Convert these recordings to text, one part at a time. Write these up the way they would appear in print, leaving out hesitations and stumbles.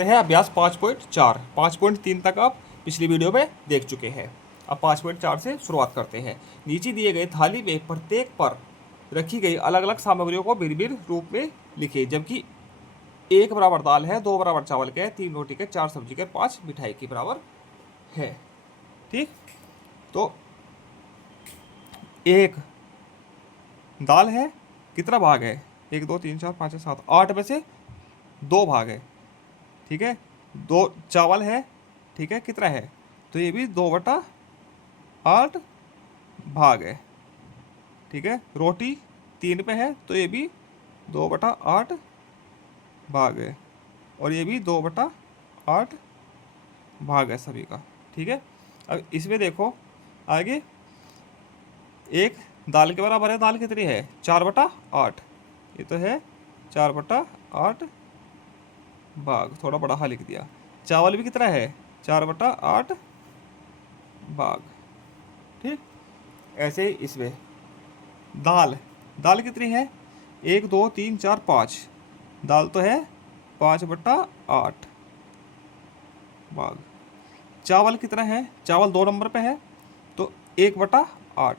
करते हैं अभ्यास 5.4। 5.3 तक आप पिछली वीडियो में देख चुके हैं। अब 5.4 से शुरुआत करते हैं। नीचे दिए गए थाली में प्रत्येक पर रखी गई अलग अलग सामग्रियों को भिन्न भिन्न रूप में लिखिए, जबकि 1 बराबर दाल है, 2 बराबर चावल के, 3 रोटी के, 4 सब्जी के, 5 मिठाई के बराबर है। ठीक, तो एक दाल है, कितना भाग है? 1 2 3 4 5 7 8 में से 2 भाग है। ठीक है, 2 चावल है, ठीक है, कितना है? तो ये भी 2/8 भाग है। ठीक है, रोटी 3 पे है, तो ये भी 2/8 भाग है, और ये भी 2/8 भाग है सभी का। ठीक है, अब इसमें देखो आगे, एक दाल के बराबर है, दाल कितनी है? 4/8। ये तो है 4/8 भाग, थोड़ा बड़ा हा लिख दिया। चावल भी कितना है? 4/8 भाग। ठीक, ऐसे ही इसमें दाल, दाल कितनी है? 1 2 3 4 5, दाल तो है 5/8 भाग। चावल कितना है? चावल 2 नंबर पे है, तो 1/8।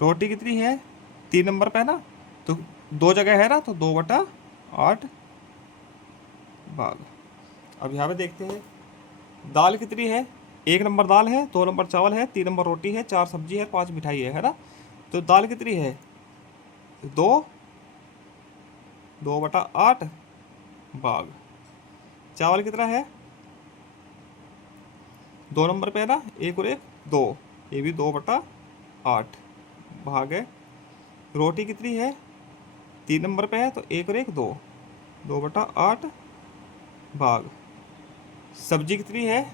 रोटी कितनी है? 3 नंबर पे है ना, तो 2 जगह है ना, तो 2/8 भाग। अब यहाँ पे देखते हैं दाल कितनी है। 1 नंबर दाल है, 2 नंबर चावल है, 3 नंबर रोटी है, 4 सब्जी है, 5 मिठाई है ना। तो दाल कितनी है? 2/8 भाग। चावल कितना है? 2 नंबर पे है ना, 1 और 1 2, ये भी 2/8 भाग है। रोटी कितनी है? 3 नंबर पे है, तो 1 और 1 2, 2/8 भाग। सब्जी कितनी है?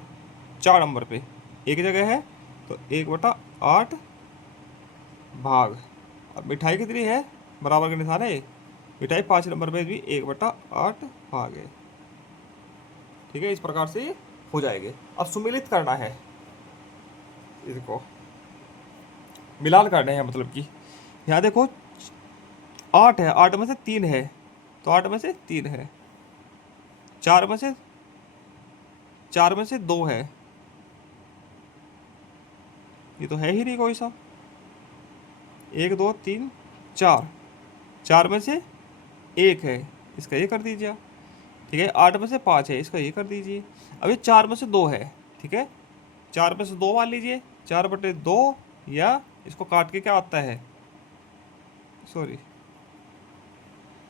4 नंबर पे एक जगह है, तो 1/8 भाग। अब मिठाई कितनी है? बराबर का निशान है, मिठाई 5 नंबर पे भी 1/8 भाग है। ठीक है, इस प्रकार से ये हो जाएंगे। अब सुमिलित करना है, इसको मिलान करने हैं, मतलब कि यहाँ देखो 8 है, 8 में से 3 है, तो 8 में से 3 है। 4 में से 2 है, ये तो है ही नहीं कोई सा। 1 2 3 4, 4 में से 1 है, इसका ये कर दीजिए। ठीक है, 8 में से 5 है, इसका ये कर दीजिए। अब ये 4 में से 2 है, ठीक है, 4 में से 2 मान लीजिए, 4/2, या इसको काट के क्या आता है, सॉरी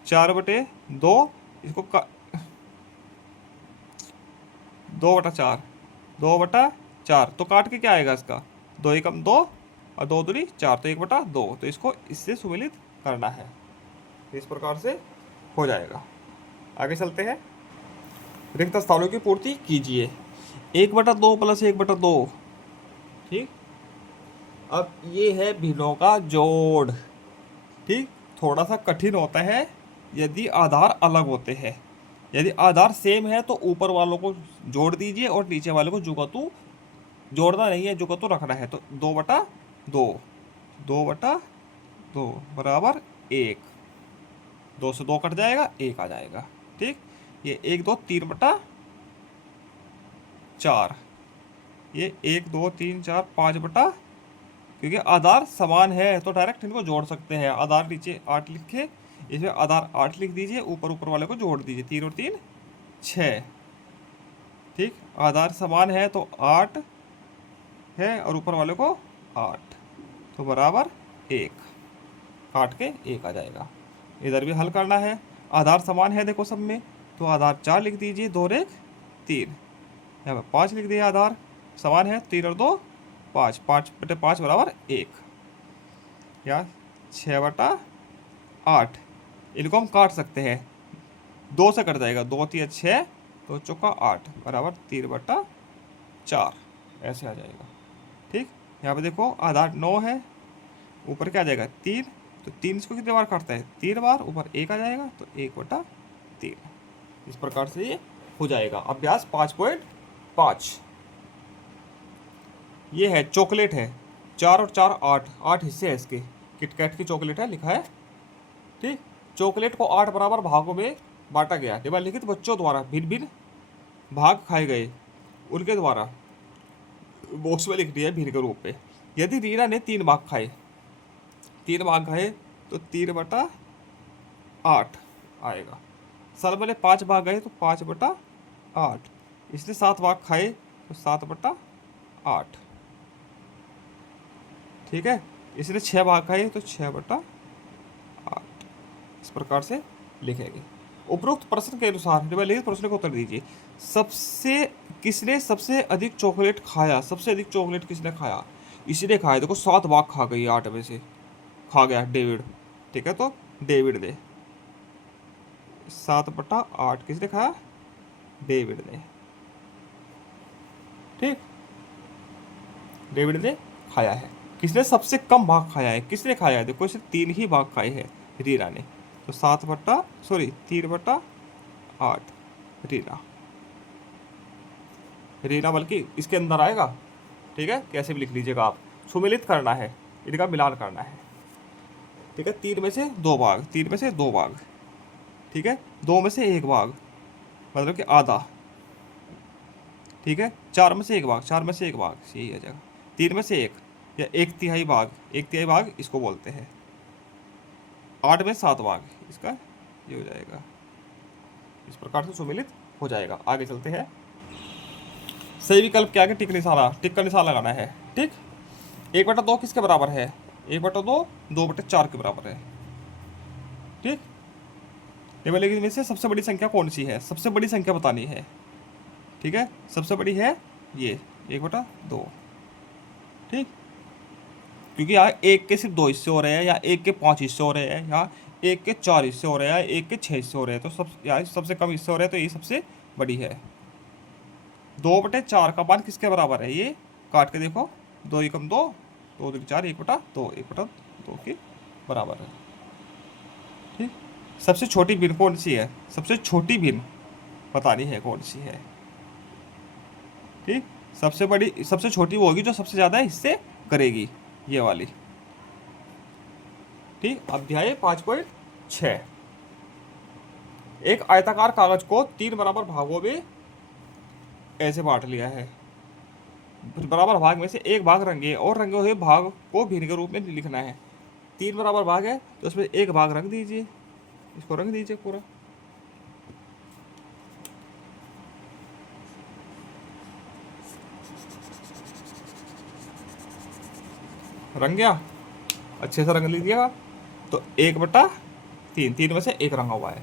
4/2, इसको 2/4, 2/4, तो काट के क्या आएगा इसका? 2 एकम 2 और 2 दूनी 4, तो 1/2। तो इसको इससे सुमिलित करना है, इस प्रकार से हो जाएगा। आगे चलते हैं। रिक्त स्थानों की पूर्ति कीजिए। 1/2 + 1/2। ठीक, अब ये है भिन्नों का जोड़। ठीक, थोड़ा सा कठिन होता है यदि आधार अलग होते हैं। यदि आधार सेम है तो ऊपर वालों को जोड़ दीजिए और नीचे वाले को जुगतू जोड़ना नहीं है, जुगतू रखना है। तो 2/2, 2/2 बराबर 1, 2 से 2 कट जाएगा, 1 आ जाएगा। ठीक, ये 1 2 3/4, ये 1 2 3 4 5 क्योंकि आधार समान है तो डायरेक्ट इनको जोड़ सकते हैं। आधार नीचे 8 लिखे, इसमें आधार 8 लिख दीजिए, ऊपर वाले को जोड़ दीजिए, 3 और 3 6। ठीक, आधार समान है तो 8 है और ऊपर वाले को 8, तो बराबर 1, काट के 1 आ जाएगा। इधर भी हल करना है, आधार समान है देखो सब में, तो आधार 4 लिख दीजिए, 2 और 1 3, यहाँ पर 5 लिख दिया। आधार समान है, 3 और 2 5, 5/5 बराबर 1, या 6/8। इनको हम काट सकते हैं, 2 से कट जाएगा, 2 3 6, 2 चौका 8 बराबर 3/4, ऐसे आ जाएगा। ठीक, यहाँ पे देखो आधार 9 है, ऊपर क्या आ जाएगा 3, तो 3 इसको कितने बार काटता है? 3 बार, ऊपर 1 आ जाएगा, तो 1/3। इस प्रकार से ये हो जाएगा। अभ्यास 5.5। ये है चॉकलेट है, 4 और 4 8, 8 हिस्से हैं इसके। किटकैट की चॉकलेट है लिखा है। ठीक, चॉकलेट को 8 बराबर भागों में बांटा गया। निम्नलिखित बच्चों द्वारा भिन्न भिन्न भाग खाए गए, उनके द्वारा बॉक्स में लिख दिया है भिन्न के रूप में। यदि रीना ने 3 भाग खाए तो 3/8 आएगा। सलमा ने 5 भाग खाए तो 5/8। इसने 7 भाग खाए तो 7/8। ठीक है, इसने 6 भाग खाए तो 6/8। इस प्रकार से लिखेंगे। उपरोक्त प्रश्न के अनुसार निम्नलिखित प्रश्न को उत्तर दीजिए। किसने सबसे अधिक चॉकलेट खाया? सबसे अधिक चॉकलेट किसने खाया? इसने खाया, देखो 7 भाग खा गई, 8 में से खा गया डेविड। ठीक है, तो डेविड ने 7/8 किसने खाया? डेविड ने। ठीक, डेविड ने खाया है। किसने सबसे कम भाग खाया है? किसने खाया है? देखो सिर्फ 3 ही भाग खाए हैं रीना ने, तो 3/8 रीना बल्कि इसके अंदर आएगा। ठीक है, कैसे भी लिख लीजिएगा आप। सुमेलित करना है, इनका मिलान करना है। ठीक है, 3 में से 2 भाग, 3 में से 2 भाग। ठीक है, 2 में से 1 भाग, मतलब कि आधा। ठीक है, 4 में से 1 भाग, 4 में से 1 भाग, यही आ जाएगा। 3 में से 1 या 1/3 भाग, 1/3 भाग इसको बोलते हैं। 8 में 7 भाग, इसका ये हो जाएगा। इस प्रकार से सुमेलित हो जाएगा। आगे चलते हैं। सही विकल्प क्या है? टिक का निशान लगाना है। ठीक, 1/2 किसके बराबर है? 1/2 2/4 के बराबर है। ठीक, निम्नलिखित में से सबसे बड़ी संख्या कौन सी है? सबसे बड़ी संख्या बतानी है। ठीक है, सबसे बड़ी है ये 1/2। ठीक, क्योंकि यहाँ 1 के सिर्फ 2 हिस्से हो रहे हैं, या 1 के 5 हिस्से हो रहे हैं, या 1 के 4 हिस्से हो रहे हैं, 1 के 6 हिस्से हो रहे हैं, तो यहाँ सबसे कम हिस्से हो रहे हैं, तो ये सबसे बड़ी है। 2/4 का मान किसके बराबर है? ये काट के देखो, 2 एकम 2, 2 दूनी 4, 1/2, 1/2 के बराबर है। ठीक, सबसे छोटी भिन्न कौन सी है? सबसे छोटी भिन्न बतानी है कौन सी है। ठीक, सबसे छोटी वो होगी जो सबसे ज्यादा हिस्से करेगी, ये वाली। ठीक, अध्याय 5.6। एक आयताकार कागज को 3 बराबर भागों में ऐसे बांट लिया है। बराबर भाग में से एक भाग रंगे और रंगे हुए भाग को भिन्न के रूप में लिखना है। 3 बराबर भाग है तो उसमें एक भाग रंग दीजिए, इसको रंग दीजिए पूरा। रंग गया, अच्छे से रंग लीजिएगा। तो 1/3, 3 में से एक रंगा हुआ है।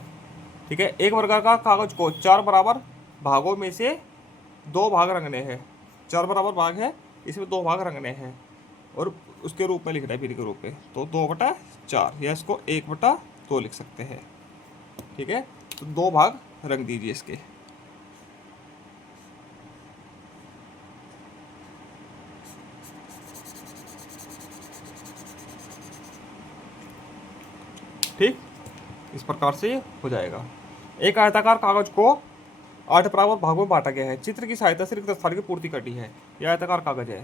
ठीक है, एक वर्ग का कागज को 4 बराबर भागों में से 2 भाग रंगने हैं। 4 बराबर भाग है, इसमें 2 भाग रंगने हैं और उसके रूप में लिखना है भिन्न के रूप में, तो 2/4, या इसको 1/2 लिख सकते हैं। ठीक है, तो 2 भाग रंग दीजिए इसके। ठीक, इस प्रकार से हो जाएगा। एक आयताकार कागज को 8 बराबर भागों में बांटा गया है। चित्र की सहायता से रिक्त स्थान की पूर्ति करनी है। यह आयताकार कागज है।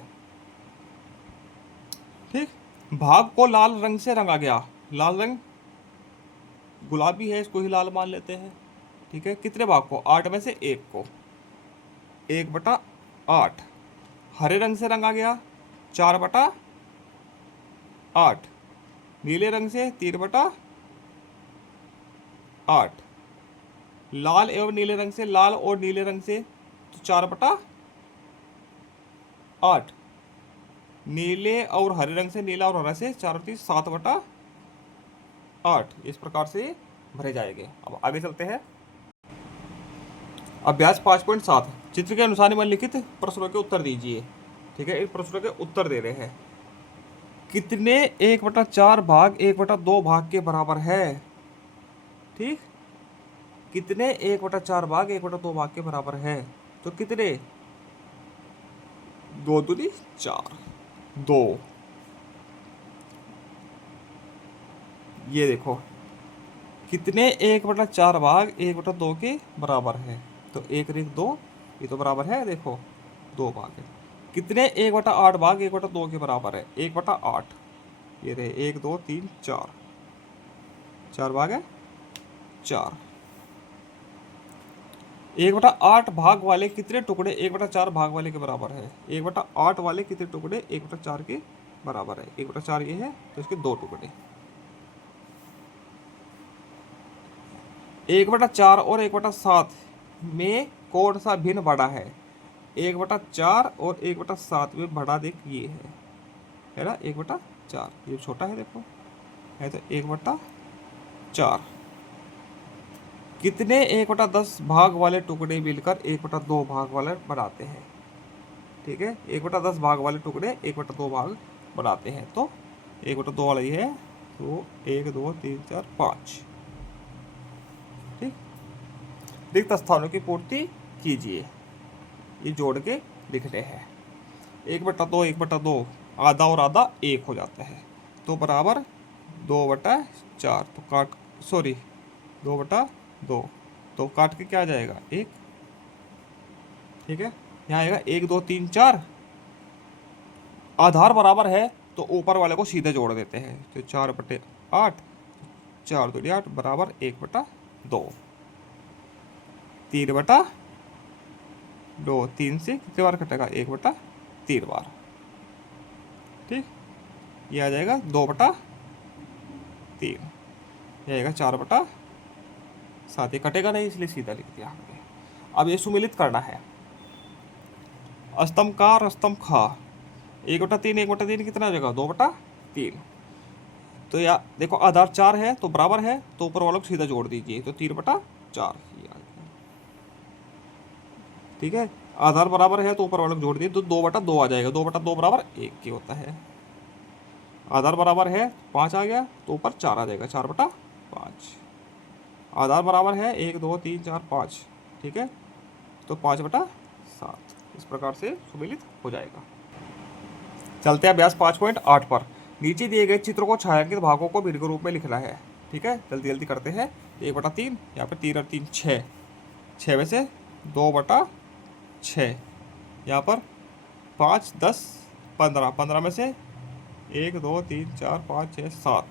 ठीक, भाग को लाल रंग से रंगा गया। लाल रंग गुलाबी है, इसको ही लाल मान लेते हैं। ठीक है, कितने भाग को? 8 में से 1 को, 1/8। हरे रंग से रंगा गया 4/8। नीले रंग से 3/8। लाल एवं नीले रंग से, लाल और नीले रंग से तो 4/8। नीले और हरे रंग से, नीला और हरा से 4/3, 7/8। इस प्रकार से भरे जाएंगे। अब आगे चलते हैं। अभ्यास 5.7। चित्र के अनुसार निम्नलिखित प्रश्नों के उत्तर दीजिए। ठीक है, इन प्रश्नों के उत्तर दे रहे हैं। कितने 1/4 भाग 1/2 भाग के बराबर है? ठीक, कितने 1/4 भाग 1/2 भाग के बराबर है? तो कितने? 2 दूनी 4, 2। ये देखो, कितने 1/4 भाग 1/2 के बराबर है? तो 1 × 2, ये तो बराबर है, देखो 2 भाग है। कितने 1/8 भाग 1/2 के बराबर है? 1/8, ये रहे 1 2 3 4, 4 भाग है 4। 1/8 भाग वाले कितने टुकड़े 1/4 भाग वाले के बराबर है? 1/8 वाले कितने टुकड़े 1/4 के बराबर है? 1/4 ये है तो इसके 2 टुकड़े। 1/4 और 1/7 में कौन सा भिन्न बड़ा है? 1/4 और 1/7 में बड़ा देख ये है ना, 1/4 ये छोटा है, देखो है तो 1/4। कितने 1/10 भाग वाले टुकड़े मिलकर 1/2 भाग वाले बनाते हैं? ठीक है, 1/10 भाग वाले टुकड़े 1/2 भाग बनाते हैं, तो 1/2 वाला ये है, तो 1 2 3 4 5। ठीक, रिक्त स्थानों की पूर्ति कीजिए, ये जोड़ के लिखने हैं। 1/2 1/2 आधा और आधा 1 हो जाता है, तो बराबर 2/4। तो काट, सॉरी 2/2, तो काट के क्या आ जाएगा 1। ठीक है, यहाँ आएगा 1 2 3 4। आधार बराबर है तो ऊपर वाले को सीधे जोड़ देते हैं, तो 4/8, 4 2 8 बराबर 1/2। 3/2, 3 से कितने बार कटेगा 1/3 बार। ठीक, ये आ जाएगा 2/3, ये आएगा 4/7। ये कटेगा नहीं इसलिए सीधा लिख दिया हमने। अब ये सुमिलित करना है। अस्तम का और अस्तम खा 1/3, 1/3 कितना हो जाएगा 2/3। तो या देखो आधार 4 है तो बराबर है, तो ऊपर वालों को सीधा जोड़ दीजिए, तो 3/4 ये आ गया। ठीक है, आधार बराबर है तो ऊपर वालों को जोड़ दिए, तो 2/2 आ जाएगा। 2/2 बराबर 1 की होता है। आधार बराबर है 5 आ गया, तो ऊपर 4 आ जाएगा, 4/5। आधार बराबर है 1 2 3 4 5। ठीक है, तो 5/7 इस प्रकार से सुमिलित हो जाएगा। चलते हैं अभ्यास 5.8 पर। नीचे दिए गए चित्रों को छायांकित भागों को भिन्न रूप में लिखना है। ठीक है, जल्दी जल्दी करते हैं। 1/3, यहाँ पे 3 और 3 6, 6 में से 2/6, यहाँ पर 5 10 15, 15 में से 1 2 3 4 5 6 7,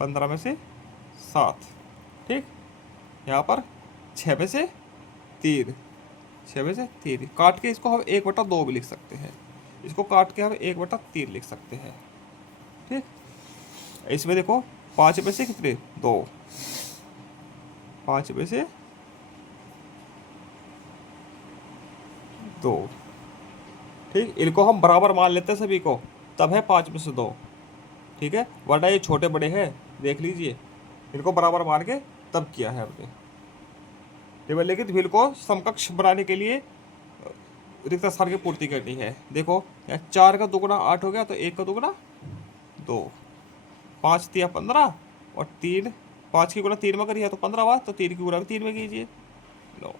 15 में से 7। ठीक, यहाँ पर 6 में से 3, 6 में से 3 काट के इसको हम 1/2 भी लिख सकते हैं, इसको काट के हम 1/3 लिख सकते हैं। ठीक, इसमें देखो 5 में से कितने 2, 5 में से 2। ठीक, इनको हम बराबर मान लेते हैं सभी को, तब है 5 में से 2। ठीक है, वरना ये छोटे बड़े हैं, देख लीजिए, इनको बराबर मान के तब किया है हमने टेबल। लेकिन भिन्न को समकक्ष बनाने के लिए रिक्त स्थान की पूर्ति करनी है। देखो 4 का दुगुना 8 हो गया, तो 1 का दुगुना 2, 5 तिया 15 और 3, 5 की गुणा 3 में करी है तो 15 हुआ, तो 3 की गुणा भी 3 में कीजिए। लो,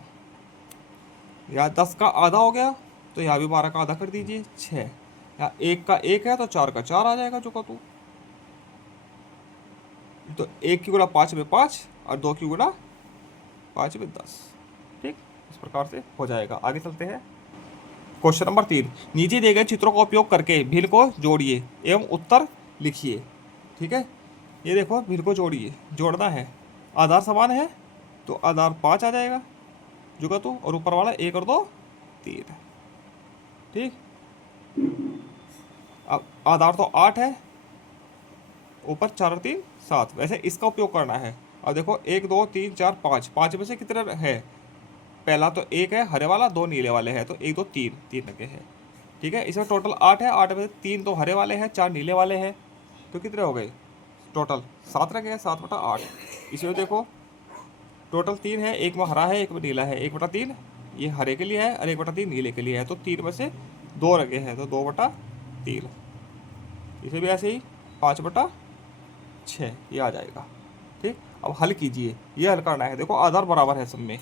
यहाँ 10 का आधा हो गया, तो यहाँ भी 12 का आधा कर दीजिए 6। यहाँ 1 का 1 है तो 4 का 4 आ जाएगा जो का तो 1 की गुणा 5 में 5 और 2 की गुणा 5 में 10। ठीक, इस प्रकार से हो जाएगा। आगे चलते हैं। क्वेश्चन नंबर 3, नीचे दिए गए चित्रों का उपयोग करके भिन्न को जोड़िए एवं उत्तर लिखिए। ठीक है, ये देखो भिन्न को जोड़िए, जोड़ना है, आधार समान है तो आधार 5 आ जाएगा जुगा तो, और ऊपर वाला 1 और 2 3। ठीक, अब आधार तो 8 है, ऊपर 4 और 3 7, वैसे इसका उपयोग करना है। अब देखो 1 2 3 4 5, 5 में से कितने है, पहला तो 1 है हरे वाला, 2 नीले वाले हैं, तो 1 2 3 3 लगे हैं। ठीक है, इसमें टोटल 8 है, 8 में 3 तो हरे वाले हैं, 4 नीले वाले हैं, तो कितने हो गए टोटल 7 लगे हैं, 7/8। इसमें देखो टोटल 3 है, एक में हरा है एक में नीला है, 1/3 ये हरे के लिए है और 1/3 नीले के लिए है, तो 3 में से 2 लगे हैं, तो 2/3। इसे भी ऐसे ही 5/6 ये आ जाएगा। ठीक, अब हल कीजिए, ये हल करना है। देखो आधार बराबर है सब में,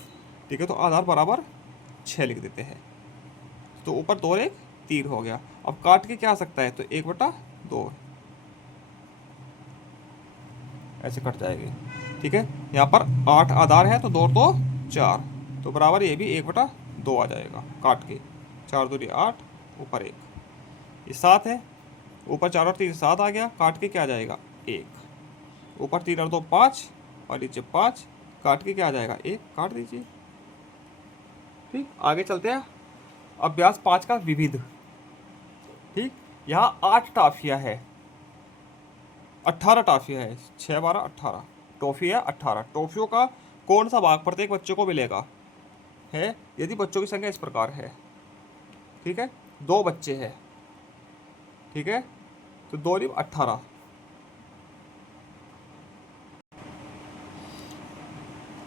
ठीक है, तो आधार बराबर 6 लिख देते हैं, तो ऊपर 2 और 1 3 हो गया। अब काट के क्या आ सकता है, तो 1/2 ऐसे कट जाएगी। ठीक है, यहाँ पर 8 आधार है तो 2 तो 4, तो बराबर ये भी 1/2 आ जाएगा। काट के 4 2 8, ऊपर 1, ये 7 है, ऊपर 4 और 3 7 आ गया, काट के क्या आ जाएगा 1, ऊपर 3 और 2 5 और नीचे 5, काट के क्या आ जाएगा, 1 काट दीजिए। ठीक, आगे चलते हैं। अभ्यास 5 का विविध। ठीक, यहाँ 8 टाफिया है, 18 टाफिया है, 6 12 18 टॉफी है, 18 टॉफियों का कौन सा भाग प्रत्येक बच्चे को मिलेगा है, यदि बच्चों की संख्या इस प्रकार है। ठीक है, 2 बच्चे हैं, ठीक है, तो 2 नहीं 18,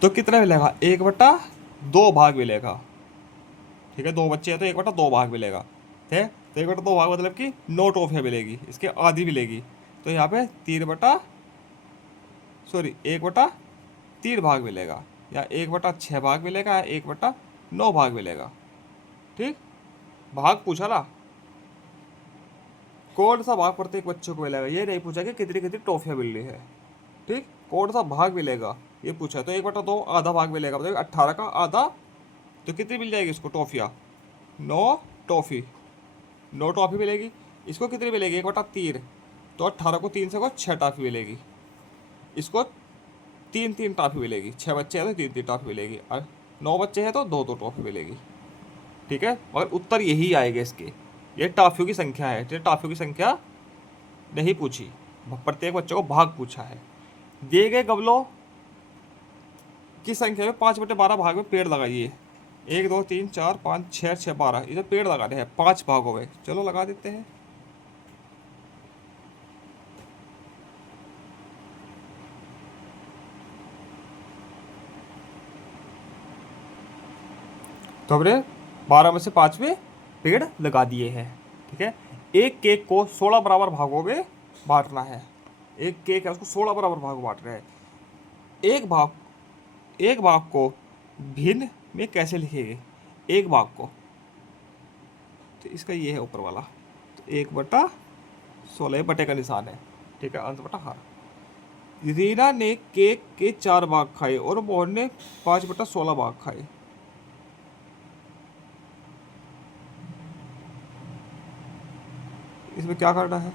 तो कितना मिलेगा, 1/2 भाग मिलेगा। ठीक है, 2 बच्चे हैं तो 1/2 भाग मिलेगा। ठीक है, तो 1/2 भाग मतलब कि 9 टॉफियाँ मिलेगी, इसके आधी मिलेगी। तो यहाँ पे 1/3 भाग मिलेगा, या 1/6 भाग मिलेगा, या 1/9 भाग मिलेगा। ठीक, भाग पूछा ना, कौन सा भाग प्रत्येक बच्चे को मिलेगा, ये नहीं पूछा कि कितनी कितनी टॉफियाँ मिल रही है। ठीक, कौन सा भाग मिलेगा ये पूछा, तो 1/2 आधा भाग मिलेगा, मतलब 18 का आधा, तो कितनी मिल जाएगी इसको टॉफियाँ, 9 टॉफी, 9 टॉफी मिलेगी। इसको कितनी मिलेगी, 1/3, तो 18 को 3 से को 6 टॉफी मिलेगी। इसको 3 टॉफी मिलेगी, 6 बच्चे हैं तो 3 टॉफी मिलेगी, और 9 बच्चे हैं तो 2 टॉफी मिलेगी। ठीक है, मगर उत्तर यही आएगा इसके, ये टॉफियों की संख्या है, तो टॉफियों की संख्या नहीं पूछी, प्रत्येक बच्चे को भाग पूछा है। दिए गए गमलों की संख्या में 5/12 भाग में पेड़ लगाइए। 1 2 3 4 5 6 6 12, इसे पेड़ लगाने हैं 5 भागों में, चलो लगा देते हैं। तो हमने 12 में से 5वें पेड़ लगा दिए हैं। ठीक है, एक केक को 16 बराबर भागों में बांटना है। एक केक है, उसको 16 बराबर भागों में बांटना है। एक भाग को भिन्न में कैसे लिखेंगे, एक भाग को, तो इसका ये है ऊपर वाला, तो 1/16 बटे का निशान है। ठीक है, अंत बटा हार। रीना ने केक के 4 भाग खाए और मोहन ने 5/16 भाग खाए। इसमें क्या करना है,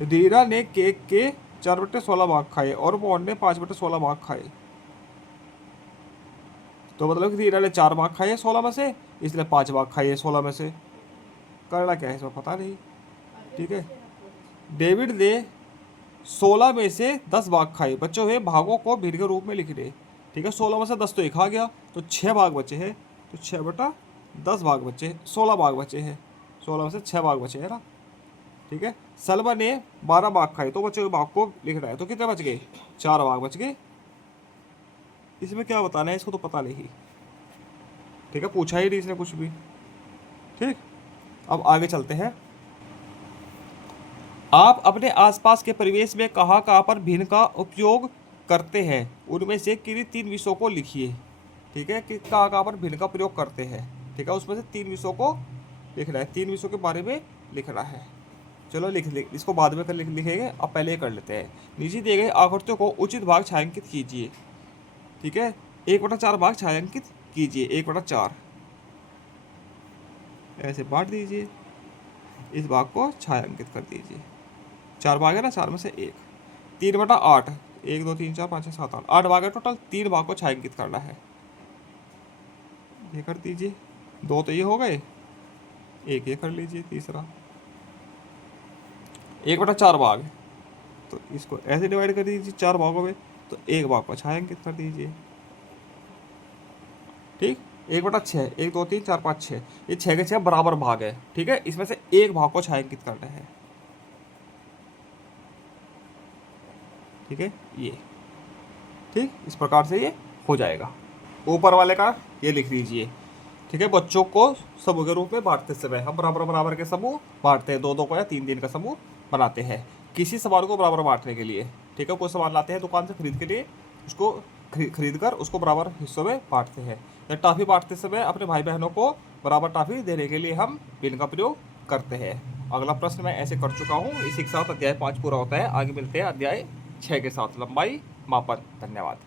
रीना ने केक के 4/16 भाग खाए और मोहन ने 5/16 भाग खाए। तो मतलब कि रीना ने 4 भाग खाए 16 में से, इसलिए 5 भाग खाए 16 में से। करना क्या है इसमें पता नहीं। ठीक है, डेविड ने 16 में से 10 भाग खाए, बचे हुए भागों को भिन्न के रूप में लिख दे। ठीक है, 16 में से 10 तो एक खा गया, तो 6 भाग बचे हैं, तो 6/10 भाग बचे, 16 भाग बचे हैं, 16 में से 6 भाग बचे है ना। ठीक है, सलमा ने 12 भाग खाए, तो बचे हुए भाग को लिखना है, तो कितने बच गए, 4 भाग बच गए। इसमें क्या बताना है, इसको तो पता नहीं। ठीक है, पूछा ही नहीं इसने कुछ भी। ठीक, अब आगे चलते हैं। आप अपने आसपास के परिवेश में कहाँ कहाँ पर भिन्न का उपयोग करते हैं, उनमें से किन्हीं 3 विषयों को लिखिए। ठीक है, कि कहाँ कहाँ पर भिन्न का प्रयोग करते हैं। ठीक है, उसमें से 3 विषयों को लिखना है, 3 विषयों के बारे में लिखना है। चलो लिख इसको बाद में लिखेंगे, अब पहले ये कर लेते हैं। नीचे दिए गए आकृतियों को उचित भाग छायांकित कीजिए। ठीक है, 1/4 भाग छायांकित कीजिए, 1/4 ऐसे बांट दीजिए, इस भाग को छायांकित कर दीजिए। 4 भाग है ना, 4 में से 1, 3/8, 1 2 3 4 5 6 7 8 भाग है टोटल, 3 भाग को छायांकित करना है, ये कर दीजिए। 2 तो ये हो गए, 1 ये कर लीजिए तीसरा। 1/4 भाग, तो इसको ऐसे डिवाइड कर दीजिए 4 भागों में, तो 1 भाग को छायांकित कर दीजिए। ठीक, 1/6, 1 2 3 4 5 6, ये 6 के 6 बराबर भाग है। ठीक है, इसमें से 1 भाग को छायांकित करना है। ठीक है, ये ठीक, इस प्रकार से ये हो जाएगा। ऊपर वाले का ये लिख लीजिए। ठीक है, बच्चों को समूह के रूप में बांटते समय हम बराबर बराबर के समूह बांटते हैं, 2 को या 3 का समूह बनाते हैं किसी सामान को बराबर बांटने के लिए। ठीक है, कोई सामान लाते हैं दुकान से खरीद के लिए, उसको खरीद कर उसको बराबर हिस्सों में बांटते हैं। या टॉफ़ी बांटते समय अपने भाई बहनों को बराबर टॉफ़ी देने के लिए हम पिन का प्रयोग करते हैं। अगला प्रश्न मैं ऐसे कर चुका हूँ। इसी के साथ अध्याय 5 पूरा होता है। आगे मिलते हैं अध्याय 6 के साथ, लंबाई मापन। धन्यवाद।